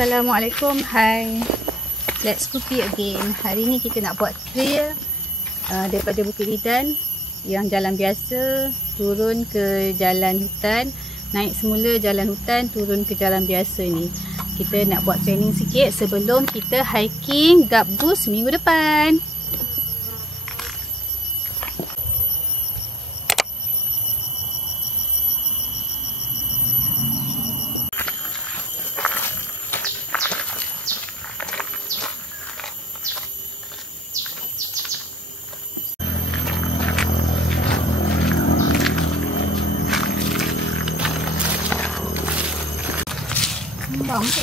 Assalamualaikum, hai. Let's copy again. Hari ni kita nak buat trail daripada Bukit Lidan yang jalan biasa turun ke jalan hutan, naik semula jalan hutan turun ke jalan biasa ni. Kita nak buat training sikit sebelum kita hiking Gapgus minggu depan. Bang tu.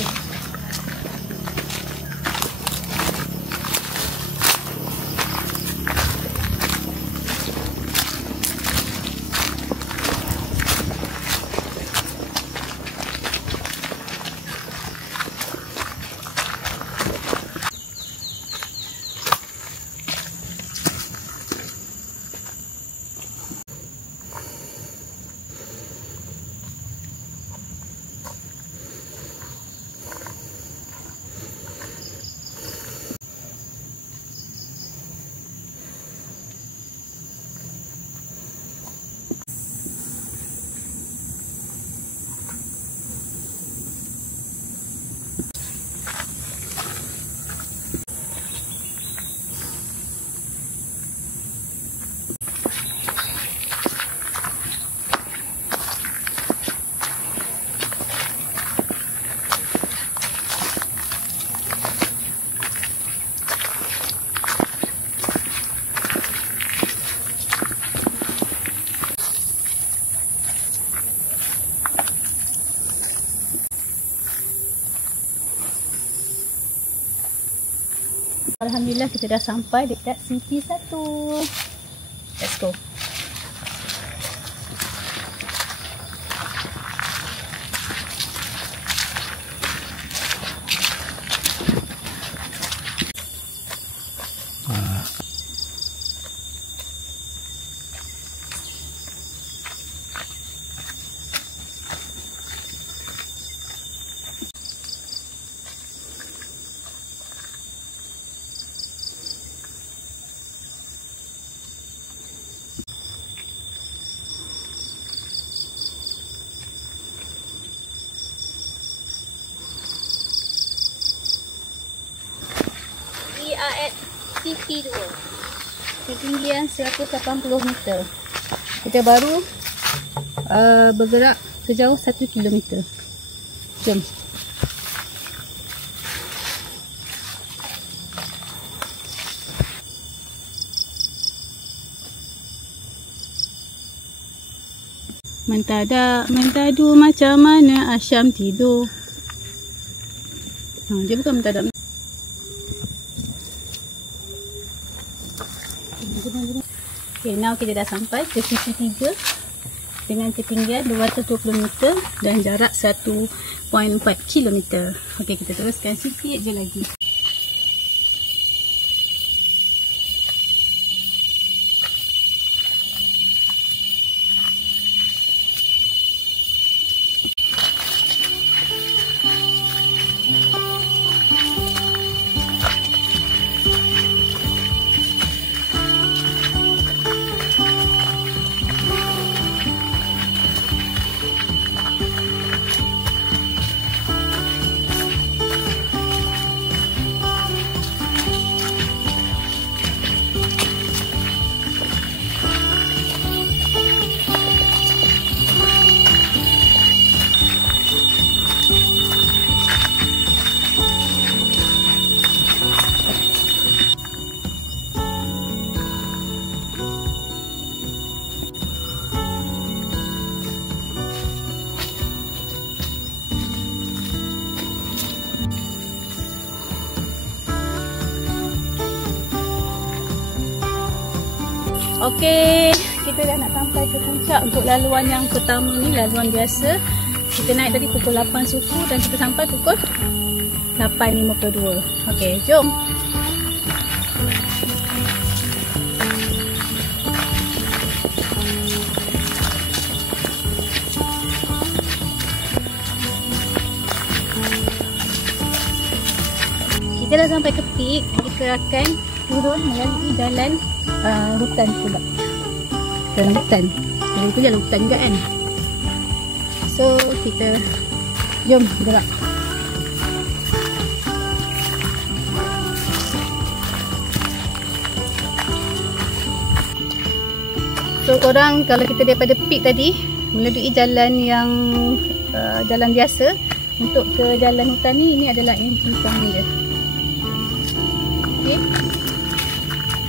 Alhamdulillah kita dah sampai dekat City 1. Let's go. At City 2, ketinggian 180 meter. Kita baru bergerak sejauh 1 kilometer. Jom. Mentadu macam mana Asyam tidur. Dia bukan mentada. Okay, now kita dah sampai ke City 3 dengan ketinggian 220 meter dan jarak 1.4 km. Okay, kita teruskan sikit je lagi. Okey, kita dah nak sampai ke puncak untuk laluan yang pertama ni, laluan biasa. Kita naik tadi pukul 8 suku dan kita sampai pukul 8.52. Okey, jom. kita dah sampai ke peak, kita akan turun melalui jalan hutan pula. Jalan hutan. Jalan itu jalan hutan juga kan. So kita jom gerak. So korang, kalau kita daripada peak tadi melalui jalan yang jalan biasa, untuk ke jalan hutan ni, ini adalah entry point dia. Okey.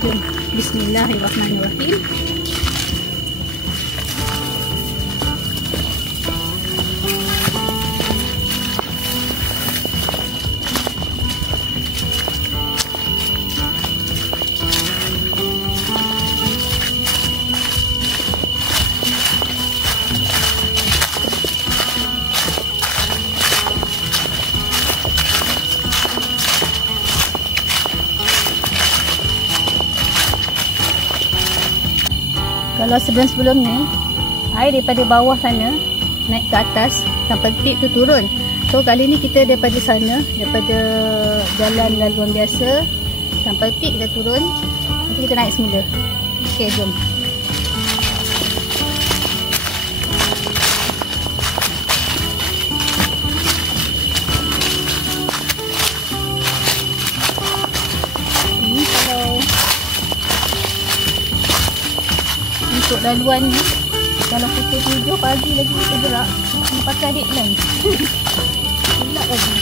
Jom. Bismillahirrahmanirrahim. Kalau sebelum ni, air daripada bawah sana naik ke atas sampai peak tu turun. So kali ni kita daripada sana, daripada jalan laluan biasa sampai peak kita turun, nanti kita naik semula. Okey, jom. Ini kalau untuk laluan ni, kalau pukul 7 pagi lagi kita gerak, kita pakai headlamp. Gelap lagi.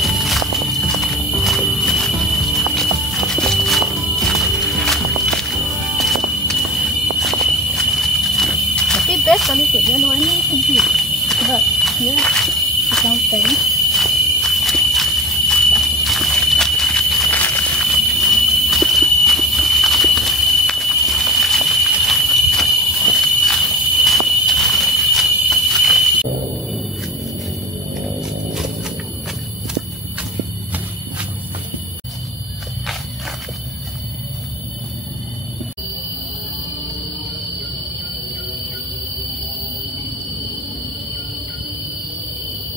Tapi best kalau ikut laluan ni sejuk. Sebab dia hutan hutan.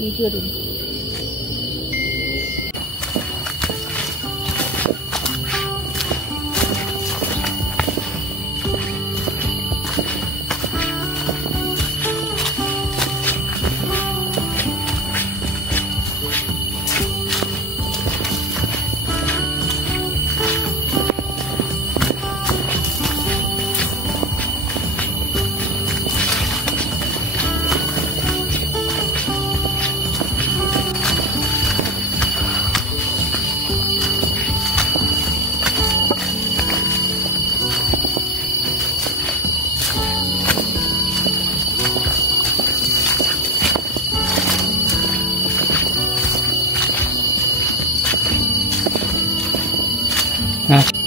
Video dulu.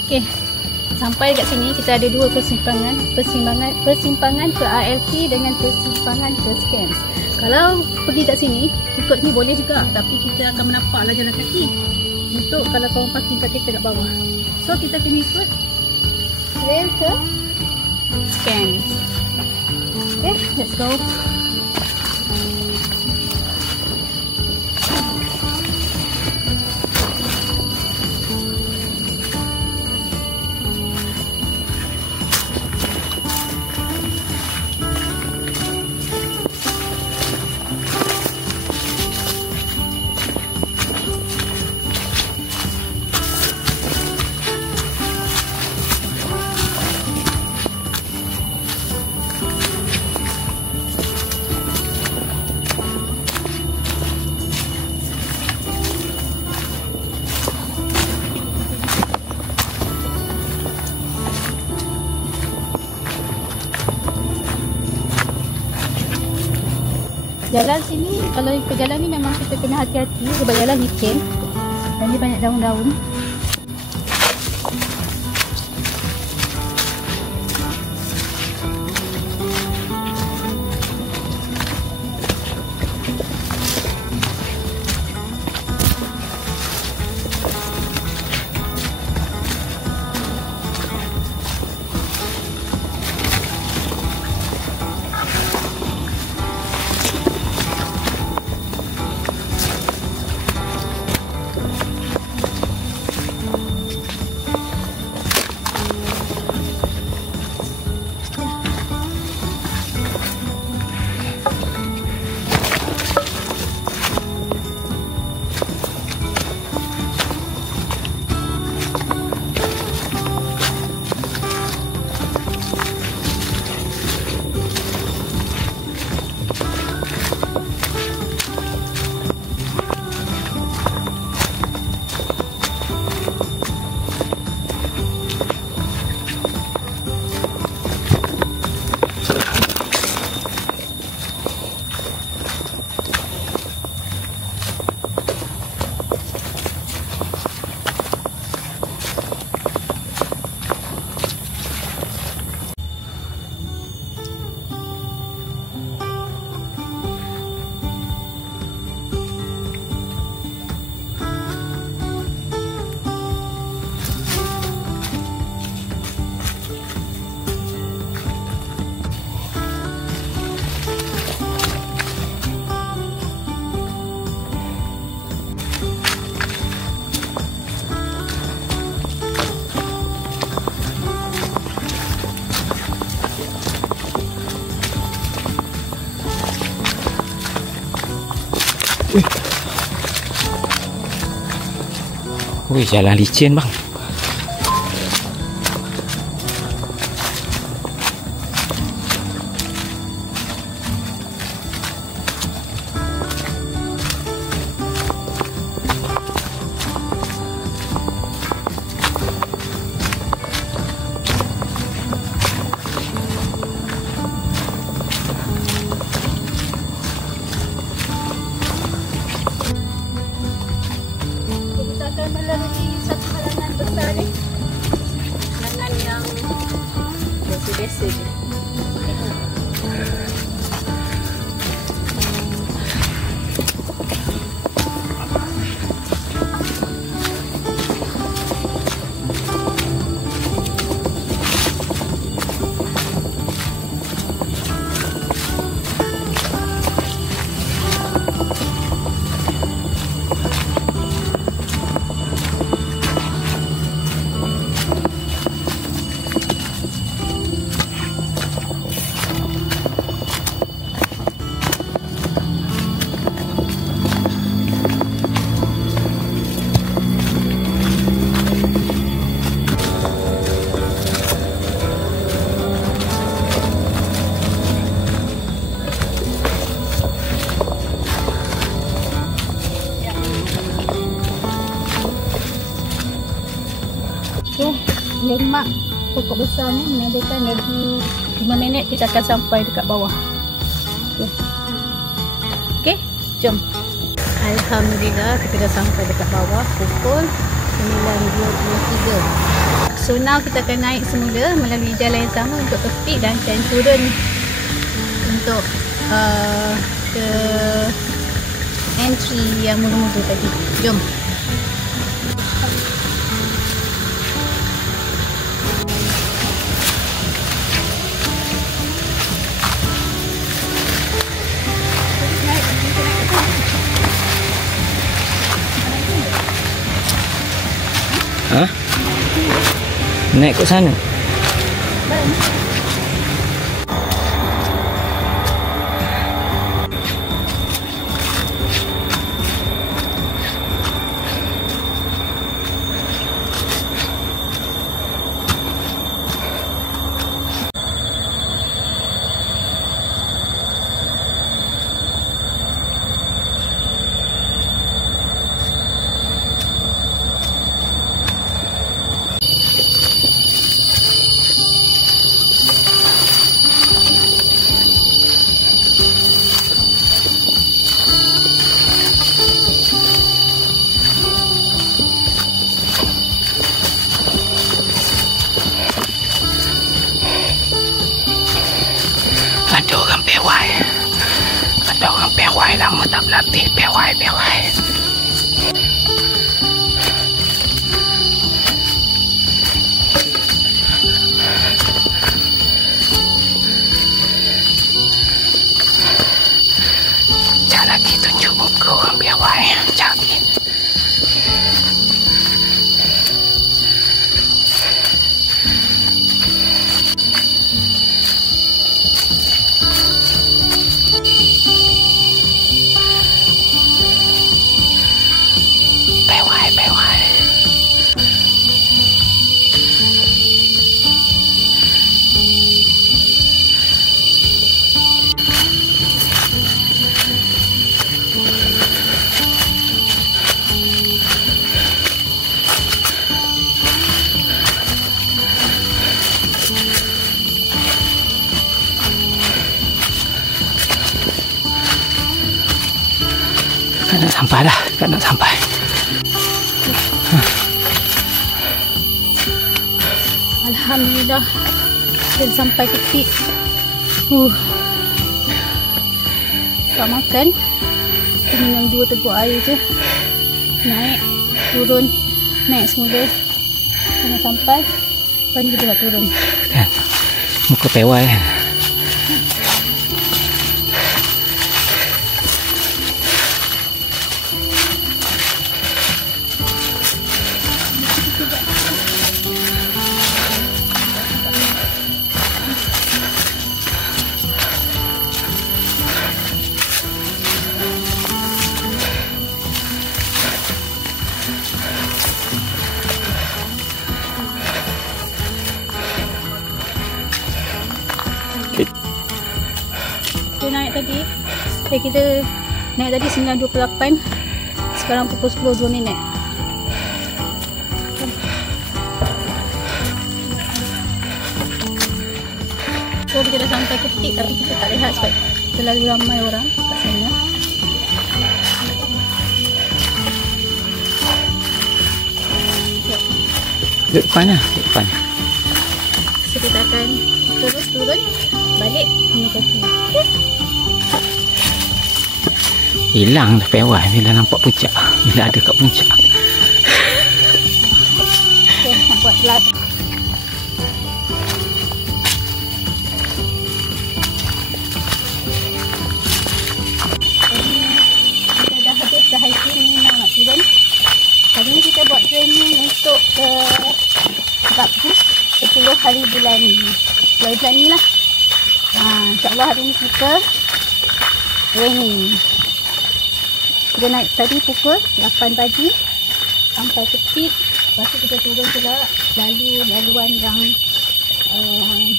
Okey, sampai dekat sini kita ada dua persimpangan ke ALT dengan persimpangan ke Scans. Kalau pergi kat sini, ikut ni boleh juga, tapi kita akan menampaklah jalan kaki untuk kalau korang parking kat kereta kat bawah. So kita kena ikut trail ke Scans. Okay, let's go. Jalan sini, kalau ikut jalan ni memang kita kena hati-hati sebab jalan licin dan dia banyak daun-daun. Wih, jalan licin bang. Melalui satu halaman besar ni, halaman yang biasa-biasa je. Lemak pokok besar ni menandakan lagi 5 minit kita akan sampai dekat bawah. Okey, jom. Alhamdulillah kita dah sampai dekat bawah pukul 9.23. So now kita akan naik semula melalui jalan yang sama untuk ke peak dan turun untuk ke entry yang mula-mula tadi. Jom. Hah? Naik ke sana? Ada orang pewai lama tak berlatih. Pewai. Jangan lagi tunjuk muka orang pewai. Jangan lagi. Pewai. Kan nak sampai dah. Alhamdulillah kita sampai ke peak. Tak makan, kita minum 2 teguk air je. Naik, turun, naik semula. Kena sampai, lepas ni kita nak turun. Kan, muka pewai kan. Kita naik tadi. Kita naik tadi 9.28. Sekarang pukul 10.02. So kita dah sampai ke peak, tapi kita tak lihat sebab terlalu ramai orang kat sana. Duduk depan lah, duduk depan. So kita akan terus turun balik minum kopi. Hilang dah pewai bila nampak puncak. Bila ada kat puncak. Okay, nak buat live. Kita dah habis dah hiking ni, nak turun. Hari ni kita buat training untuk Gapbus 10 hari bulan ni lah. InsyaAllah hari ni kita training. Kita naik tadi pukul 8 pagi sampai ke peak. Lepas tu kita turun pula laluan yang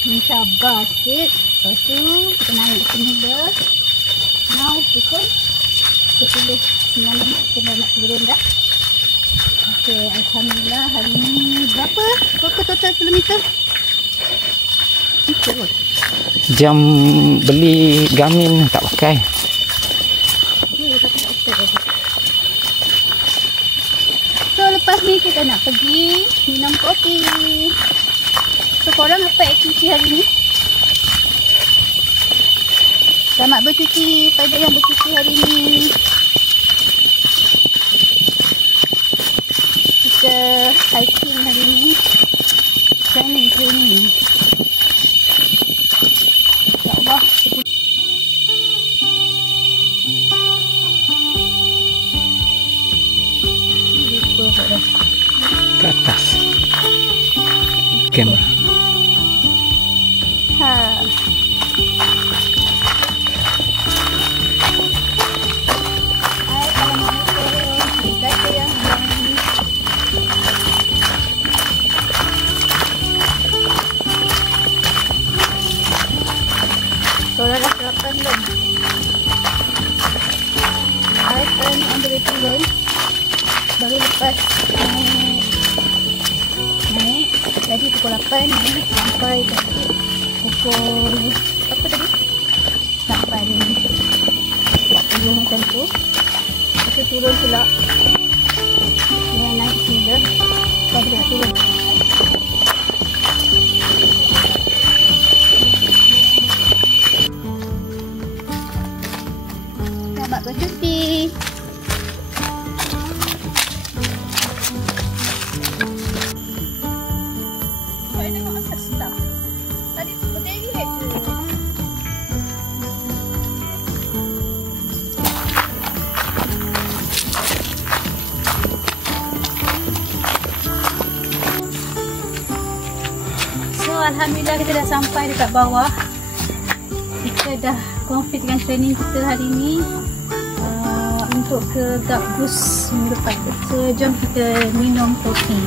mencabar sikit. Lepas tu kita naik semula. Now pukul 10.09 kita nak turun dah. Okay, alhamdulillah hari ni berapa total kilometer? Jam beli Garmin tak pakai. So lepas ni kita nak pergi minum kopi. So korang apa aktiviti hari ni? Selamat bercuti pada yang bercuti hari ni. Kita hiking hari ni. Training. Ya Allah. Ke atas kamera. Korang dah sarapan belum? I turn on the way turun. Baru lepas naik tadi pukul 8 ni sampai pukul apa tadi? 8.40 macam tu. Kita turun pula. Dia naik semula. Lepas kita nak turun. Selamat bercuti. Alhamdulillah kita dah sampai dekat bawah. Kita dah complete dengan training kita hari ni untuk ke Gapbus minggu depan. So jom kita minum kopi.